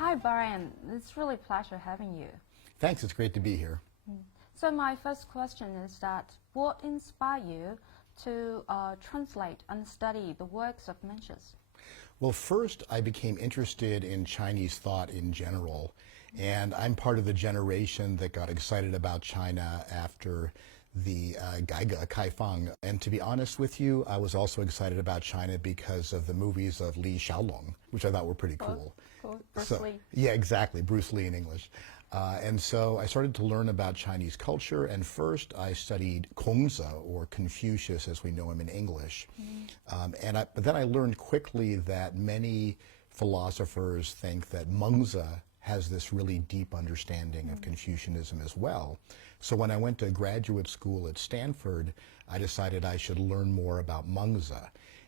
Hi, Brian. It's really a pleasure having you. Thanks, it's great to be here. So my first question is that what inspired you to translate and study the works of Mencius? Well, first I became interested in Chinese thought in general, and I'm part of the generation that got excited about China after the Kaifang. And to be honest with you, I was also excited about China because of the movies of Li Xiaolong, which I thought were pretty cool. Bruce Lee. Yeah, exactly, Bruce Lee in English. And so I started to learn about Chinese culture, and first I studied Kongzi, or Confucius as we know him in English. But then I learned quickly that many philosophers think that Mengzi has this really deep understanding of Confucianism as well. So when I went to graduate school at Stanford, I decided I should learn more about Mengzi.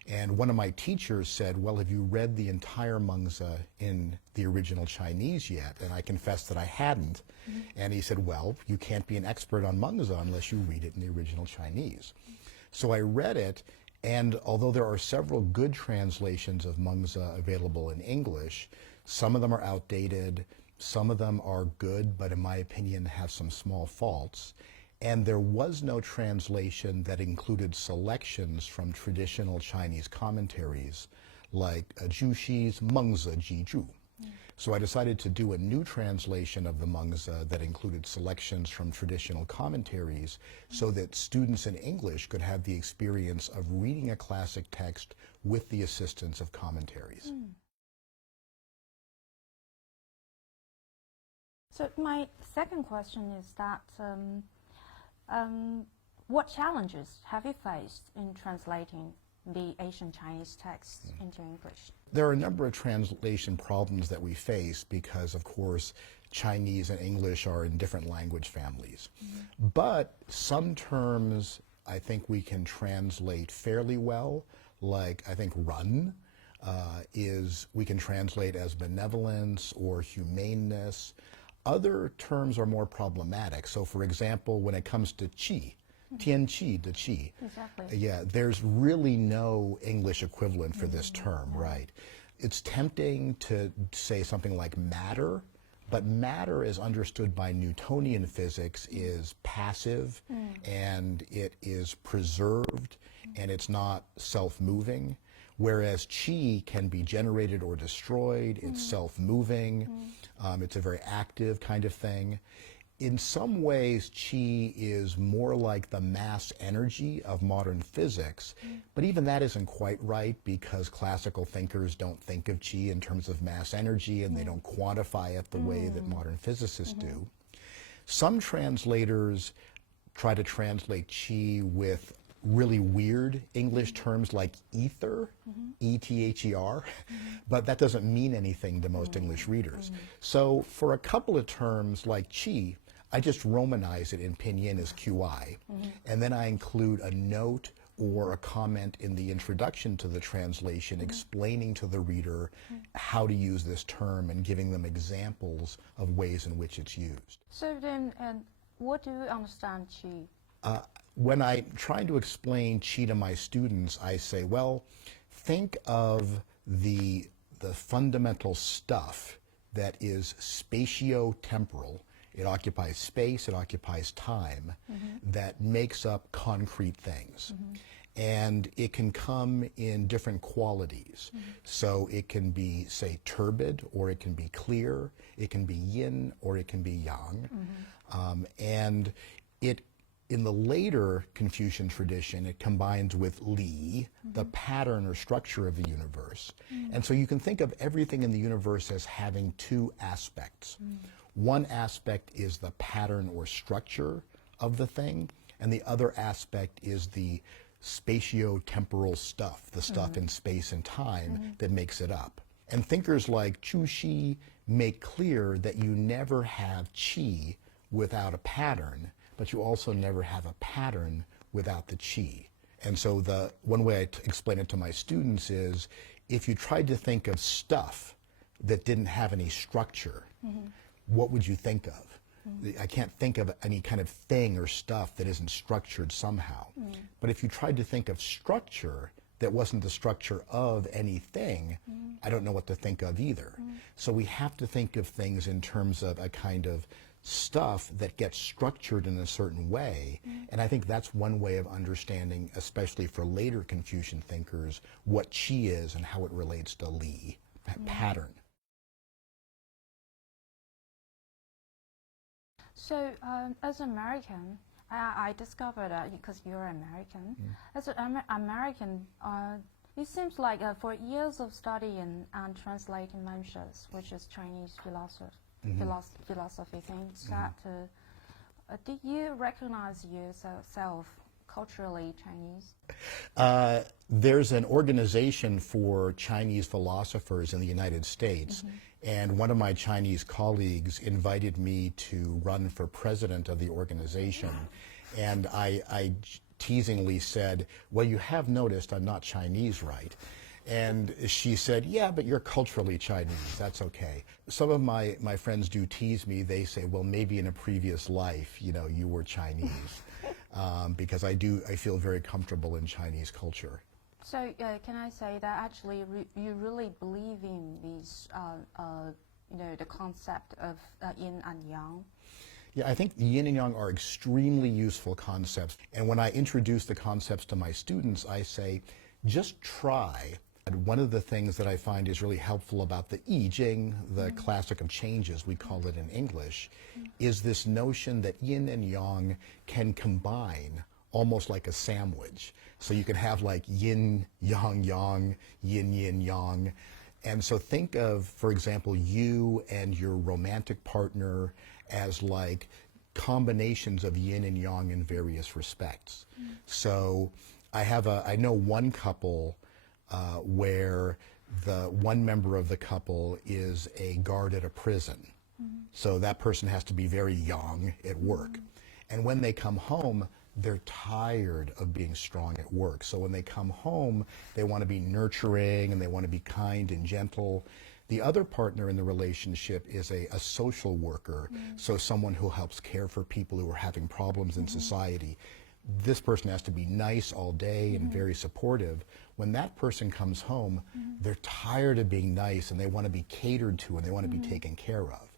And one of my teachers said, well, have you read the entire Mengzi in the original Chinese yet? And I confessed that I hadn't. And he said, well, you can't be an expert on Mengzi unless you read it in the original Chinese. So I read it, and although there are several good translations of Mengzi available in English, some of them are outdated, some of them are good, but in my opinion have some small faults. And there was no translation that included selections from traditional Chinese commentaries like Zhu Xi's Mengzi Jizhu. So I decided to do a new translation of the Mengzi that included selections from traditional commentaries so that students in English could have the experience of reading a classic text with the assistance of commentaries. So my second question is that what challenges have you faced in translating the Asian Chinese texts into English? There are a number of translation problems that we face because, of course, Chinese and English are in different language families. But some terms I think we can translate fairly well, like I think run we can translate as benevolence or humaneness. Other terms are more problematic. So, for example, when it comes to qi, tian qi, de qi, Exactly. yeah, there's really no English equivalent for this term, right? It's tempting to say something like matter, but matter as understood by Newtonian physics is passive, and it is preserved, and it's not self-moving. Whereas qi can be generated or destroyed, it's self-moving, it's a very active kind of thing. In some ways, qi is more like the mass energy of modern physics, but even that isn't quite right because classical thinkers don't think of qi in terms of mass energy and they don't quantify it the way that modern physicists do. Some translators try to translate qi with really weird English terms like ether, E-T-H-E-R, but that doesn't mean anything to most English readers. So for a couple of terms like qi, I just romanize it in pinyin as QI, and then I include a note or a comment in the introduction to the translation explaining to the reader how to use this term and giving them examples of ways in which it's used. So then, what do you understand qi? When I'm trying to explain qi to my students, I say, well, think of the fundamental stuff that is spatio-temporal. It occupies space, it occupies time, that makes up concrete things. And it can come in different qualities. So it can be, say, turbid, or it can be clear, it can be yin, or it can be yang. And in the later Confucian tradition, it combines with Li, the pattern or structure of the universe. And so you can think of everything in the universe as having two aspects. One aspect is the pattern or structure of the thing, and the other aspect is the spatio-temporal stuff, the stuff in space and time that makes it up. And thinkers like Zhu Xi make clear that you never have qi without a pattern, but you also never have a pattern without the qi. And so one way I explain it to my students is, if you tried to think of stuff that didn't have any structure, what would you think of? I can't think of any kind of thing or stuff that isn't structured somehow. But if you tried to think of structure that wasn't the structure of anything, I don't know what to think of either. So we have to think of things in terms of a kind of stuff that gets structured in a certain way. And I think that's one way of understanding, especially for later Confucian thinkers, what qi is and how it relates to li, pattern. So, as an American, I discovered that because you're American. As an American, it seems like for years of studying and translating Mencius, which is Chinese philosophy things, that did you recognize yourself culturally Chinese? There's an organization for Chinese philosophers in the United States, and one of my Chinese colleagues invited me to run for president of the organization, and I teasingly said, well, you have noticed I'm not Chinese, right? And she said, yeah, but you're culturally Chinese, that's okay. Some of my friends do tease me. They say, well, maybe in a previous life, you know, you were Chinese. Because I feel very comfortable in Chinese culture. So can I say that actually you really believe in these, you know, the concept of yin and yang? Yeah, I think yin and yang are extremely useful concepts. And when I introduce the concepts to my students, I say, just try. And one of the things that I find is really helpful about the I Ching, the classic of changes, we call it in English, is this notion that yin and yang can combine almost like a sandwich. So you can have like yin, yang, yang, yin, yin, yang. And so think of, for example, you and your romantic partner as like combinations of yin and yang in various respects. So I know one couple where the one member of the couple is a guard at a prison. So that person has to be very young at work. And when they come home, they're tired of being strong at work. So when they come home, they want to be nurturing and they want to be kind and gentle. The other partner in the relationship is a social worker, so someone who helps care for people who are having problems in society. This person has to be nice all day and very supportive. When that person comes home, they're tired of being nice and they want to be catered to and they want to be taken care of.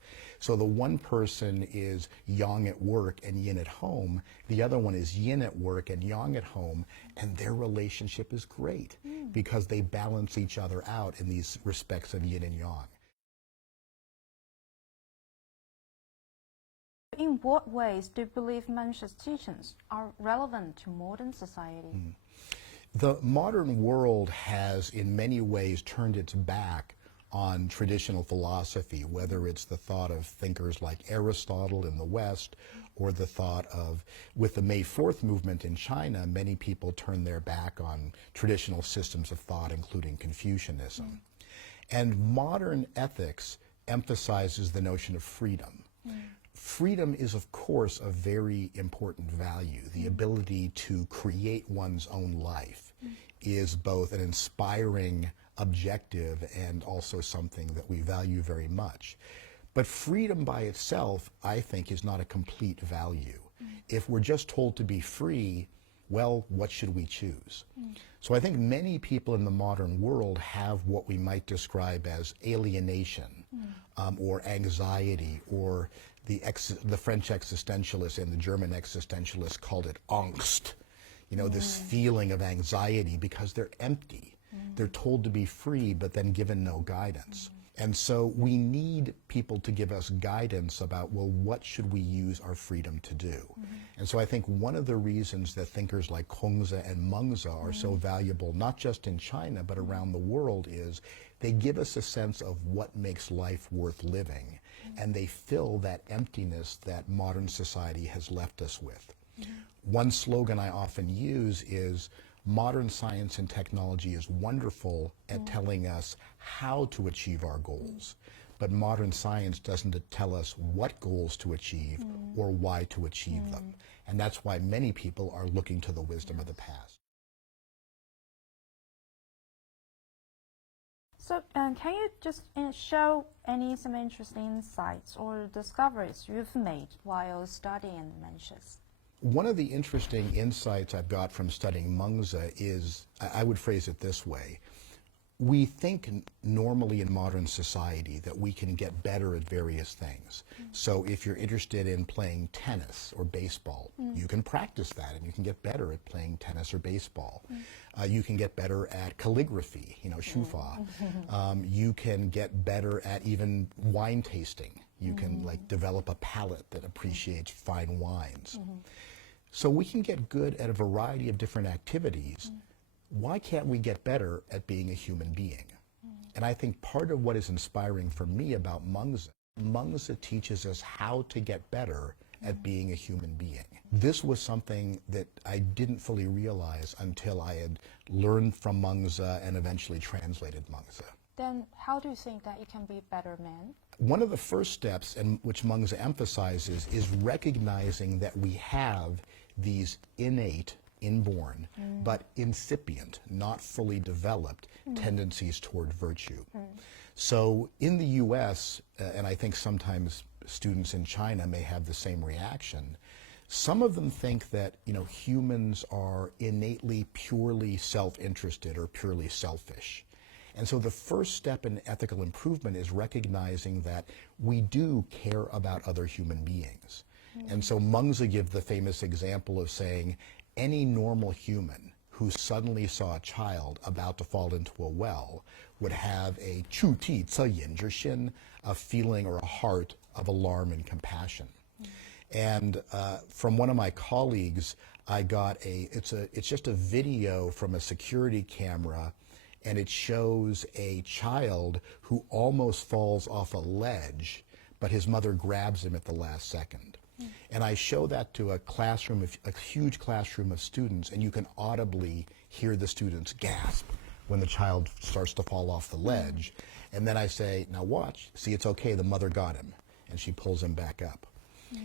So the one person is yang at work and yin at home. The other one is yin at work and yang at home. And their relationship is great because they balance each other out in these respects of yin and yang. In what ways do you believe Mencius' teachings are relevant to modern society? The modern world has in many ways turned its back on traditional philosophy, whether it's the thought of thinkers like Aristotle in the West or the thought of, with the May 4th movement in China, many people turn their back on traditional systems of thought, including Confucianism. And modern ethics emphasizes the notion of freedom. Freedom is, of course, a very important value. The ability to create one's own life is both an inspiring objective and also something that we value very much. But freedom by itself, I think, is not a complete value. If we're just told to be free, well, what should we choose? So I think many people in the modern world have what we might describe as alienation or anxiety, or the French existentialists and the German existentialists called it Angst. You know, this feeling of anxiety because they're empty. They're told to be free, but then given no guidance. And so we need people to give us guidance about, well, what should we use our freedom to do? And so I think one of the reasons that thinkers like Kongzi and Mengzi are so valuable, not just in China, but around the world, is they give us a sense of what makes life worth living. And they fill that emptiness that modern society has left us with. One slogan I often use is, modern science and technology is wonderful at telling us how to achieve our goals, but modern science doesn't tell us what goals to achieve or why to achieve them. And that's why many people are looking to the wisdom of the past. So can you just show some interesting insights or discoveries you've made while studying Mencius? One of the interesting insights I've got from studying Mengzi is, I would phrase it this way. We think normally in modern society that we can get better at various things. So if you're interested in playing tennis or baseball, you can practice that and you can get better at playing tennis or baseball. You can get better at calligraphy, shufa. You can get better at even wine tasting. You can develop a palate that appreciates fine wines. So we can get good at a variety of different activities. Why can't we get better at being a human being? And I think part of what is inspiring for me about Mengzi teaches us how to get better at being a human being. This was something that I didn't fully realize until I had learned from Mengzi and eventually translated Mengzi. Then how do you think that you can be a better man? One of the first steps, and which Mengzi emphasizes, is recognizing that we have these innate, inborn, but incipient, not fully developed tendencies toward virtue. So in the US, and I think sometimes students in China may have the same reaction, some of them think that humans are innately purely self-interested or purely selfish. And so the first step in ethical improvement is recognizing that we do care about other human beings. And so Mengzi gives the famous example of saying, any normal human who suddenly saw a child about to fall into a well would have a 触涕恻隐之心, a feeling or a heart of alarm and compassion. And from one of my colleagues, I got it's just a video from a security camera, and it shows a child who almost falls off a ledge, but his mother grabs him at the last second. And I show that to a huge classroom of students, and you can audibly hear the students gasp when the child starts to fall off the ledge. And then I say, now watch, see, it's okay, the mother got him. And she pulls him back up.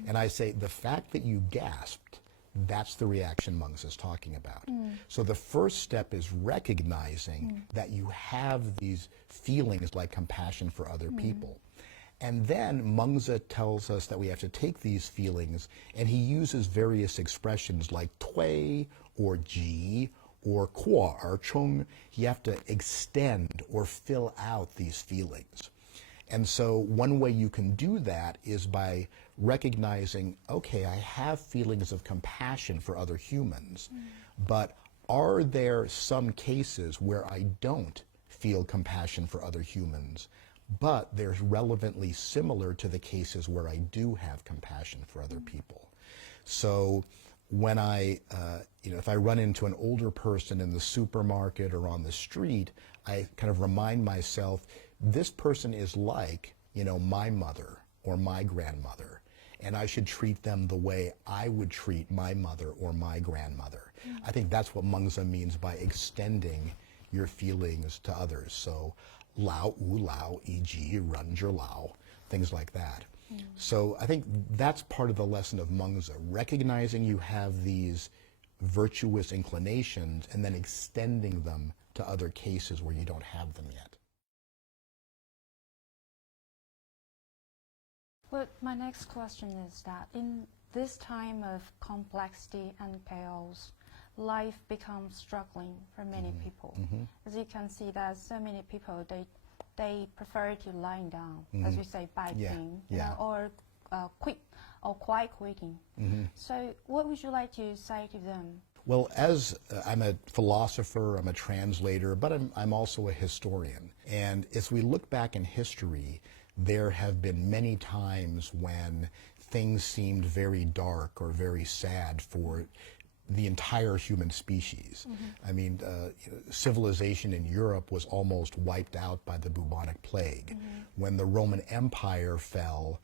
And I say, the fact that you gasped, that's the reaction Mengzi is talking about. So the first step is recognizing that you have these feelings like compassion for other people. And then Mengzi tells us that we have to take these feelings, and he uses various expressions like tui or ji or kuo or chung. You have to extend or fill out these feelings. And so one way you can do that is by recognizing, okay, I have feelings of compassion for other humans, but are there some cases where I don't feel compassion for other humans, but they're relevantly similar to the cases where I do have compassion for other people? So when if I run into an older person in the supermarket or on the street, I kind of remind myself, this person is like, my mother or my grandmother, and I should treat them the way I would treat my mother or my grandmother. I think that's what Mengzi means by extending your feelings to others. So, lao wu lao, e.g. ren zhi lao, things like that. So I think that's part of the lesson of Mengzi, recognizing you have these virtuous inclinations and then extending them to other cases where you don't have them yet. Well, my next question is that in this time of complexity and chaos, life becomes struggling for many people. As you can see, that so many people, they prefer to lying down, as we say, biking, or quiet quitting. So what would you like to say to them? Well, as I'm a philosopher, I'm a translator, but I'm also a historian. And as we look back in history, there have been many times when things seemed very dark or very sad for the entire human species. I mean, civilization in Europe was almost wiped out by the bubonic plague. When the Roman Empire fell,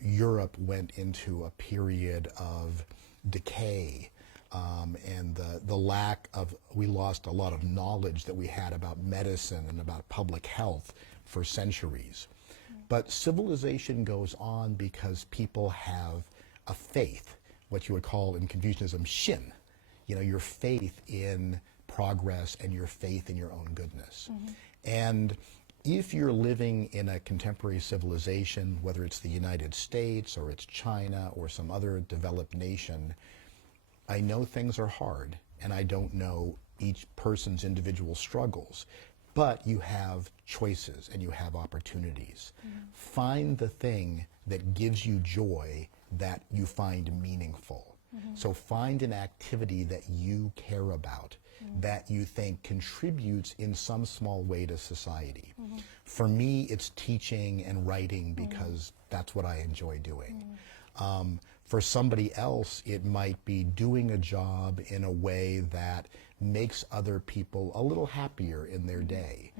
Europe went into a period of decay, and the lack of, we lost a lot of knowledge that we had about medicine and about public health for centuries. But civilization goes on because people have a faith, what you would call in Confucianism, xin, your faith in progress and your faith in your own goodness. And if you're living in a contemporary civilization, whether it's the United States or it's China or some other developed nation, I know things are hard and I don't know each person's individual struggles, but you have choices and you have opportunities. Find the thing that gives you joy that you find meaningful. So find an activity that you care about, that you think contributes in some small way to society. For me, it's teaching and writing because that's what I enjoy doing. For somebody else, it might be doing a job in a way that makes other people a little happier in their day.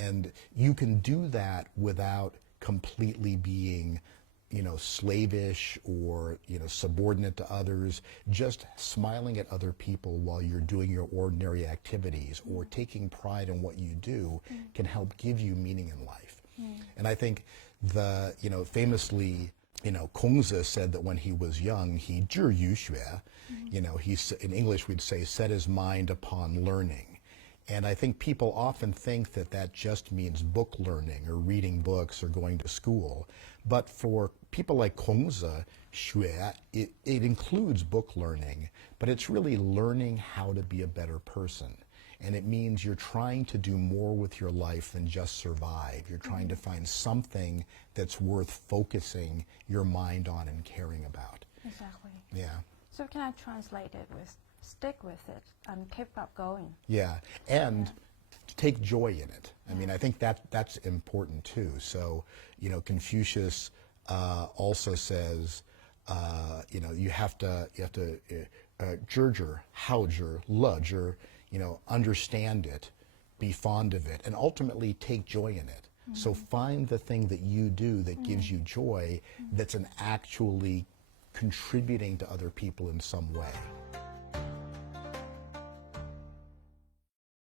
And you can do that without completely being slavish or, subordinate to others. Just smiling at other people while you're doing your ordinary activities or taking pride in what you do can help give you meaning in life. And I think famously, Kongzi said that when he was young, he 智于学, in English we'd say set his mind upon learning. And I think people often think that that just means book learning or reading books or going to school. But for people like Kongzi, 学, it includes book learning, but it's really learning how to be a better person. And it means you're trying to do more with your life than just survive. You're trying to find something that's worth focusing your mind on and caring about. Exactly. Yeah. So can I translate it with stick with it and keep up going? Yeah, and take joy in it. I mean, I think that's important too. So, Confucius also says, you have to 知之, 好之, 乐之, understand it, be fond of it, and ultimately take joy in it. So find the thing that you do that gives you joy, that's actually contributing to other people in some way.